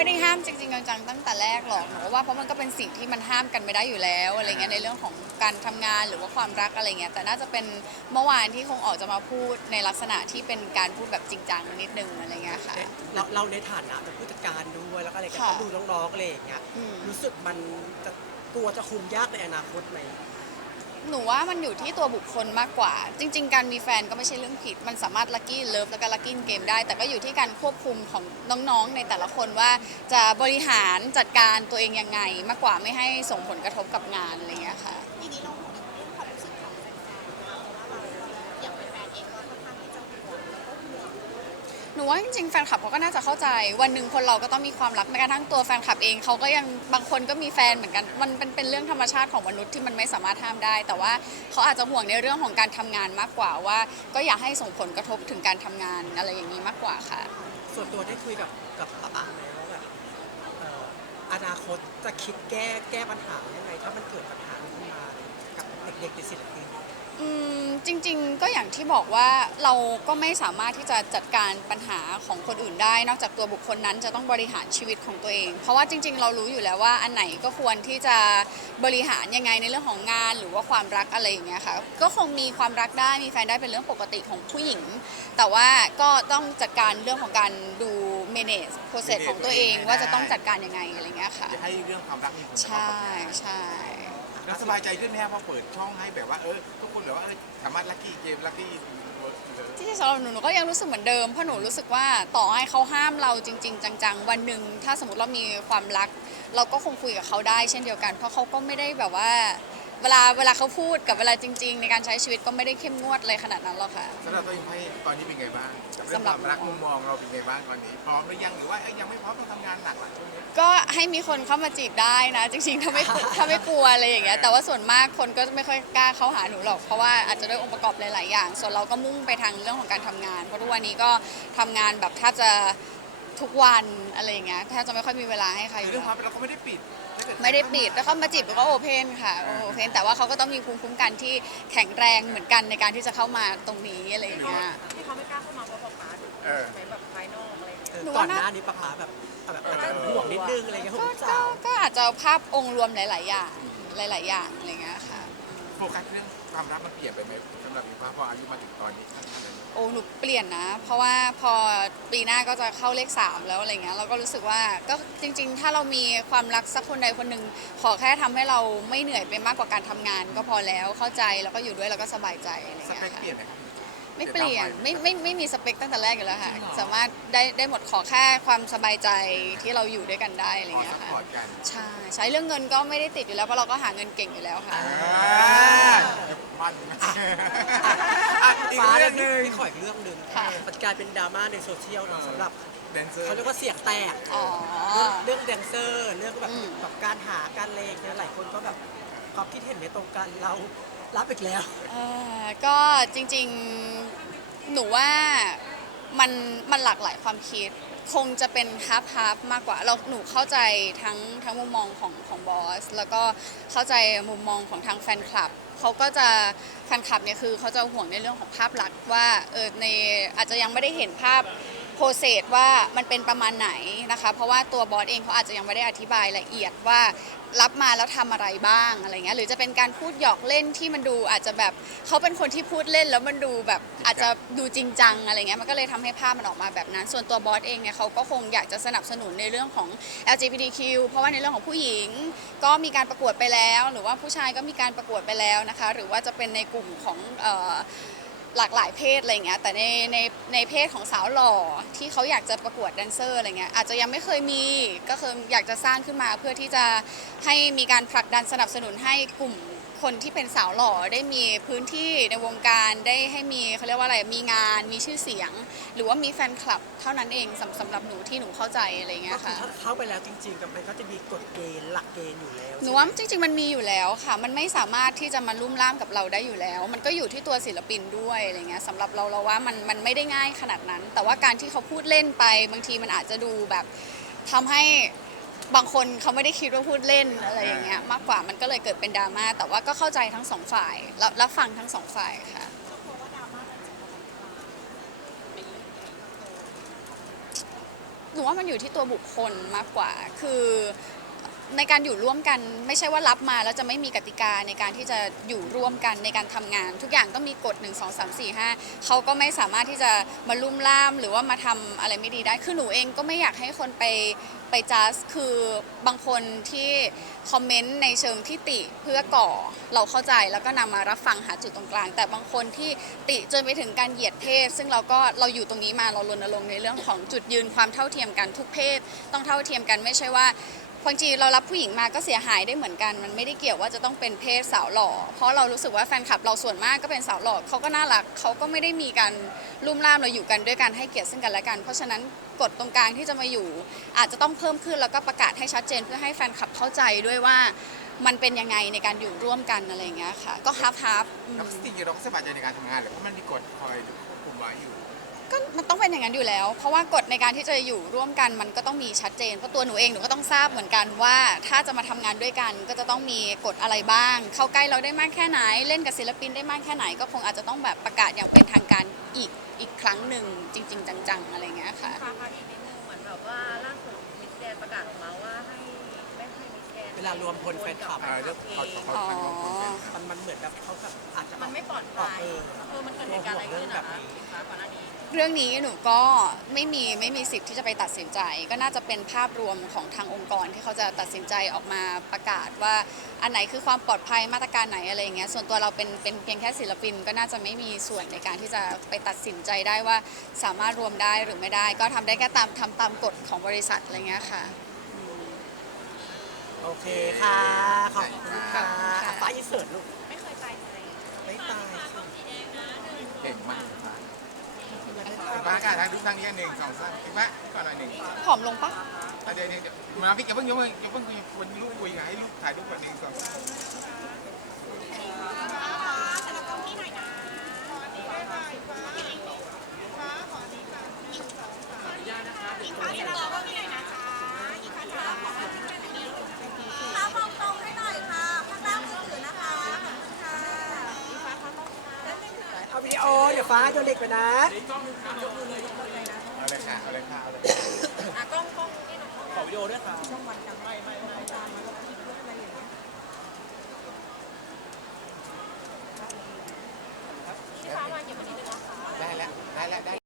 ไม่ได้ห้ามจริงๆจังๆตั้งแต่แรกหรอกหนูว่าเพราะมันก็เป็นสิ่งที่มันห้ามกันไม่ได้อยู่แล้วอะไรเงี้ยในเรื่องของการทำงานหรือว่าความรักอะไรเงี้ยแต่น่าจะเป็นเมื่อวานที่คงออกจะมาพูดในลักษณะที่เป็นการพูดแบบจริงจังนิดนึงอะไรเงี้ยค่ะ เราเราในฐานะเป็นผู้จัดการด้วยแล้วก็อะไรกันค่ะ ก็ดูน้องๆอะไรอย่างเงี้ยอืม รู้สึกมันจะกลัวจะคุมยากในอนาคตไหม หนูว่ามันอยู่ที่ตัวบุคคลมากกว่า จริง ๆ การมีแฟนก็ไม่ใช่เรื่องผิด มันสามารถลักกี้เลิฟแล้วก็ลักกี้เกมได้ แต่ก็อยู่ที่การควบคุมของน้องๆ ในแต่ละคนว่าจะบริหารจัดการตัวเองยังไง มากกว่าไม่ให้ส่งผลกระทบกับงานอะไรอย่างเงี้ยค่ะ หนูว่าจริงๆแฟนคลับเขาก็น่าจะเข้าใจ วันหนึ่งคนเราก็ต้องมีความรักแม้กระทั่งตัวแฟนคลับเองเขาก็ยังบางคนก็มีแฟนเหมือนกัน มันเป็นเป็นเรื่องธรรมชาติของมนุษย์ที่มันไม่สามารถห้ามได้ แต่ว่าเขาอาจจะห่วงในเรื่องของการทำงานมากกว่าว่า ก็อยากให้ส่งผลกระทบถึงการทำงานอะไรอย่างนี้มากกว่าค่ะ ส่วนตัวได้คุยกับกับป้าป๋าไหมว่าแบบเอ่ออนาคตจะคิดแก้แก้ปัญหายังไงถ้ามันเกิดปัญหาขึ้นมากับเด็กๆในศิลปิน อืมจริงๆ ก็อย่างที่บอกว่าเราก็ไม่สามารถที่จะจัดการปัญหาของคนอื่นได้ นอกจากตัวบุคคลนั้นจะต้องบริหารชีวิตของตัวเอง เพราะว่าจริง ๆ เรารู้อยู่แล้วว่าอันไหนก็ควรที่จะบริหารยังไงในเรื่องของงาน หรือว่าความรักอะไรอย่างเงี้ยค่ะก็คงมีความรักได้มีแฟนได้เป็นเรื่องปกติของผู้หญิง แต่ว่าก็ต้องจัดการเรื่องของการดู manage process ของตัวเองว่าจะต้องจัดการยังไงอะไรอย่างเงี้ยค่ะ จะให้เรื่องความรักมีผลกระทบใช่กับงาน ใช่ แล้วสบายใจขึ้นไหมครับพอเปิดช่องให้แบบว่าเออทุกคนแบบว่าเออสามารถลักกี้เกมลักกี้ที่สำหรับหนูหนูก็ยังรู้สึกเหมือนเดิมเพราะหนูรู้สึกว่าต่อให้เขาห้ามเราจริง ๆ จังๆ วันหนึ่งถ้าสมมติเรามีความรัก เราก็คงคุยกับเขาได้เช่นเดียวกัน เพราะเขาก็ไม่ได้แบบว่า เวลาเวลาเขาพูดกับเวลาจริง ๆ ในการใช้ชีวิตก็ไม่ได้เข้มงวดเลยขนาดนั้นหรอกค่ะ สำหรับตัวเองให้ตอนนี้เป็นไงบ้างกับเรื่องสำหครับวามรักมุมมองเราเป็นไงบ้างตอนนี้ พร้อมหรือยังหรือว่าเอ้ยยังไม่พร้อมต้องทำงานหนักหลังช่วงนี้ก็ให้มีคนเข้ามาจีบได้นะ จริงๆ ถ้าไม่ถ้าไม่กลัวอะไรอย่างเงี้ยแต่ว่าส่วนมากคนก็ไม่ค่อยกล้าเข้าหาหนูหรอกเพราะว่าอาจจะด้วยองค์ประกอบหลายๆอย่าง ส่วนเราก็มุ่งไปทางเรื่องของการทำงาน เพราะทุกวันนี้ก็ทำงานแบบแทบจะทุกวันอะไรอย่างเงี้ยแทบจะไม่ค่อยมีเวลาให้ใครอยู่เรื่องควาแล้วมเราก็ไม่ได้ปิดถ้าเกิ ไม่ได้ปิดแล้วเขามาจีบก็โอเพนค่ะโอเพนแต่ว่าเขาก็ต้องมีภูมิคุ้มกันที่แข็งแรงเหมือนกันในการที่จะเข้ามาตรงนี้อะไรอย่างเงี้ยที่เขาไม่กล้าเข้ามาเพราะป๊าป๊าดูเออใช้แบบภายนอกอะไรอย่างเงี้ยเออหนูก่อว่านน่าหน้านี้ป้าป๋าแบบแบบอาจจะห่วงนิดนึงอะไรเงี้ยก็ห่วงลูกก็สาวก็อาจจะภาพองค์รวมหลาย ๆ อย่างหลาย ๆ อย่างอะไรเงี้ยค่ะ โฟกัสเรื่องความรักมันเปลี่ยนไปไหมสำหรับอีฟ้าพออายุมาถึงตอนนี้โอ้หนูเปลี่ยนนะ เพราะว่าพอปีหน้าก็จะเข้าเลขสามแล้วอะไรเงี้ยเราก็รู้สึกว่าก็จริง ๆ ถ้าเรามีความรักสักคนใดคนหนึ่งขอแค่ทำให้เราไม่เหนื่อยไปมากกว่าการทำงาน ก็พอแล้วเข้าใจแล้วก็อยู่ด้วยแล้วก็สบายใจอะไรสเงี้ยเปคค่ะ เปลี่ยนไหมครับ ไม่เปลี่ยนไม่ไม่ไม่มีสเปคตั้งแต่แรกอยู่แล้วค่ะ จริงเหรอ สามารถได้ได้หมดขอแค่ความสบายใจที่เราอยู่ด้วยกันได้อะไรขอเงี้ซัยพค่ะพอร์ตกัน ใช่ใช้เรื่องเงินก็ไม่ได้ติดอยู่แล้วเพราะเราก็หาเงินเก่งอยู่แล้วค่ะ อ่ามันอะอีก ฟ้า เรื่ เรื่ อ อง ง ห นึ นึ่ ง ง นี่ขออีกเรื่องหนึ่ง ค่ะ มันกลายเป็นดราม่าในโซเชียลเนอะสำหรับแดนเซอร์เขาเรียกว่าเสียงแตก อ๋อ เรื่องแดนเซอร์เรื่องแบบอืม แบบการหาการเลงเนี่ยหลายคนก็แบบความคิดเห็นไม่ตรงกันเรารับอีกแล้ว เอ่อก็จริงๆ หนูว่ามันมันหลากหลายความคิด คงจะเป็นฮาร์ฟฮาร์ฟมากกว่าเราหนูเข้าใจทั้งทั้งมุมมองของของบอส แล้วก็เข้าใจมุมมองของทางแฟนคลับเขาก็จะแฟนคลับเนี่ยคือเขาจะห่วงในเรื่องของภาพลักษณ์ว่าเออในอาจจะยังไม่ได้เห็นภาพ โปรเซสว่ามันเป็นประมาณไหนนะคะ เพราะว่าตัวบอสเองเขาอาจจะยังไม่ได้อธิบายละเอียดว่ารับมาแล้วทำอะไรบ้างอะไรเงี้ยหรือจะเป็นการพูดหยอกเล่นที่มันดูอาจจะแบบเขาเป็นคนที่พูดเล่นแล้วมันดูแบบอาจจะดูจริงจังอะไรเงี้ยมันก็เลยทำให้ภาพมันออกมาแบบนั้น ส่วนตัวบอสเองเนี่ยเขาก็คงอยากจะสนับสนุนในเรื่องของ LGBTQ เพราะว่าในเรื่องของผู้หญิง ก็มีการประกวดไปแล้ว หรือว่าผู้ชายก็มีการประกวดไปแล้วนะคะ หรือว่าจะเป็นในกลุ่มของ หลากหลายเพศอะไรเงี้ยแต่ในในในเพศของสาวหล่อที่เขาอยากจะประกวดแดนเซอร์อะไรเงี้ยอาจจะยังไม่เคยมีก็คืออยากจะสร้างขึ้นมาเพื่อที่จะให้มีการผลักดันสนับสนุนให้กลุ่มคนที่เป็นสาวหล่อได้มีพื้นที่ในวงการได้ให้มีเขาเรียกว่าอะไรมีงานมีชื่อเสียง หรือว่ามีแฟนคลับเท่านั้นเองสำสำหรับหนูที่หนูเข้าใจอะไรเงี้ก็ยคือค่ะ ถ้าเข้าไปแล้วจริงๆกับมันก็จะมีกฎเกณฑ์หลักเกณฑ์อยู่แล้ว หนูว่าจริง ๆ มันมีอยู่แล้วค่ะ มันไม่สามารถที่จะมาลุ่มล่ามกับเราได้อยู่แล้ว มันก็อยู่ที่ตัวศิลปินด้วยอะไรเงี้ยสำหรับเราเราว่ามันมันไม่ได้ง่ายขนาดนั้น แต่ว่าการที่เขาพูดเล่นไป บางทีมันอาจจะดูแบบทำให้บางคนเขาไม่ได้คิดว่าพูดเล่นอะไรอย่างเงี้ยมากกว่ามันก็เลยเกิดเป็นดราม่าแต่ว่าก็เข้าใจทั้งสองฝ่ายรับรับฟังทั้งสองฝ่ายค่ะเหนูว่ามันอยู่ที่ตัวบุคคลมากกว่า คือ ในการอยู่ร่วมกันไม่ใช่ว่ารับมาแล้วจะไม่มีกติกาในการที่จะอยู่ร่วมกันในการทำงาน ทุกอย่างต้องมีกฎ 1 2 3 4 5เขาก็ไม่สามารถที่จะมาลุ่มล่าม หรือว่ามาทำอะไรไม่ดีได้ คือหนูเองก็ไม่อยากให้คนไปไปจัสคือบางคนที่คอมเมนต์ในเชิงที่ติเพื่อก่อเราเข้าใจแล้วก็นำมารับฟังหาจุดตรงกลาง แต่บางคนที่ติจนไปถึงการเหยียดเพศ ซึ่งเราก็เราอยู่ตรงนี้มาเรารณรงค์ในเรื่องของจุดยืนความเท่าเทียมกันทุกเพศ ต้องเท่าเทียมกันไม่ใช่ว่า บางทีเรารับผู้หญิงมาก็เสียหายได้เหมือนกัน มันไม่ได้เกี่ยวว่าจะต้องเป็นเพศสาวหล่อ เพราะเรารู้สึกว่าแฟนคลับเราส่วนมากก็เป็นสาวหล่อเขาก็น่ารักเขาก็ไม่ได้มีการลุ่มล่ามเราอยู่กันด้วยการให้เกียรติซึ่งกันและกัน เพราะฉะนั้นกฎตรงกลางที่จะมาอยู่ อาจจะต้องเพิ่มขึ้นแล้วก็ประกาศให้ชัดเจนเพื่อให้แฟนคลับเข้าใจด้วยว่ามันเป็นยังไงในการอยู่ร่วมกันอะไรอย่างเงี้ยค่ะ ก็ฮับฮับ แล้วจริงๆเราก็สบายใจในการทำงานแหละเพราะมันมีกฎคอยควบคุมไว้อยู่ ก็มันต้องเป็นอย่างนั้นอยู่แล้ว เพราะว่ากฎในการที่จะอยู่ร่วมกันมันก็ต้องมีชัดเจนเพราะตัวหนูเองหนูก็ต้องทราบเหมือนกันว่า ถ้าจะมาทำงานด้วยกันก็จะต้องมีกฎอะไรบ้าง เข้าใกล้เราได้มากแค่ไหน เล่นกับศิลปินได้มากแค่ไหน ก็คงอาจจะต้องแบบประกาศอย่างเป็นทางการอีกอีกครั้งหนึ่งจริง ๆ จังๆอะไรอย่างเงี้ยค่ะ ค่ะค่ะอีกนิดนึงเหมือนแบบว่าล่าสุดมิสแกรนด์ประกาศออกมาว่าให้ไม่ให้มิสแกรนด์เวลารวมพลแฟนคลับ เออเรื่องเขาเขาอ๋อเขามันมันเหมือนแบบเขาแบบอาจจะมันไม่ปลอดภัยเออเออมันเกิดเหตุการณ์อะไรขึ้นนะคะสินค้าก่อนหน้านี้ เรื่องนี้หนูก็ไม่มีไม่มีสิทธิ์ที่จะไปตัดสินใจ ก็น่าจะเป็นภาพรวมของทางองค์กรที่เขาจะตัดสินใจออกมาประกาศว่าอันไหนคือความปลอดภัยมาตรการไหนอะไรอย่างเงี้ยส่วนตัวเราเป็นเป็นเพียงแค่ศิลปิน ก็น่าจะไม่มีส่วนในการที่จะไปตัดสินใจได้ว่าสามารถรวมได้หรือไม่ได้ ก็ทำได้แค่ตามทำตามกฎของบริษัทอะไรเงี้ยค่ะโอเคค่ะขอบคุณค่ะอะป้าอินเสิร์ตลูกไม่เคยไปเลยไม่ตายเก่งมาก ป้าค่ะทางดูทางนี้หนึ่งสองสามพี่ป้าก่อนหน่อยหนึ่งผอมลงปะเดี๋ยวเดี๋ยวเดี๋ยวมาพี่อย่าเพิ่งอย่าเพิ่งอย่าเพิ่งคุยคนลูกคุยกันให้ลูกถ่ายรูปก่อนหนึ่งสองสาม แต่ละกล้องที่ไหนนะอีกครั้งแต่ละกล้องที่ไหนนะคะอีกครั้งแต่ละกล้องที่ไหนนะคะมองตรงให้หน่อยค่ะ ข้างล่างมือถือนะคะ ขอบคุณค่ะอีกครั้งค่ะต้องค่ะ เอาวิดีโอ เดี๋ยว ฟ้าโยนเหล็กไปนะเอาเลยค่ะเอาเลยค่ะเอาเลย อะกล้องกล้องนี่หนูขอวิดีโอด้วยค่ะที่ฟ้ามาเก็บไว้นิดนึงนะ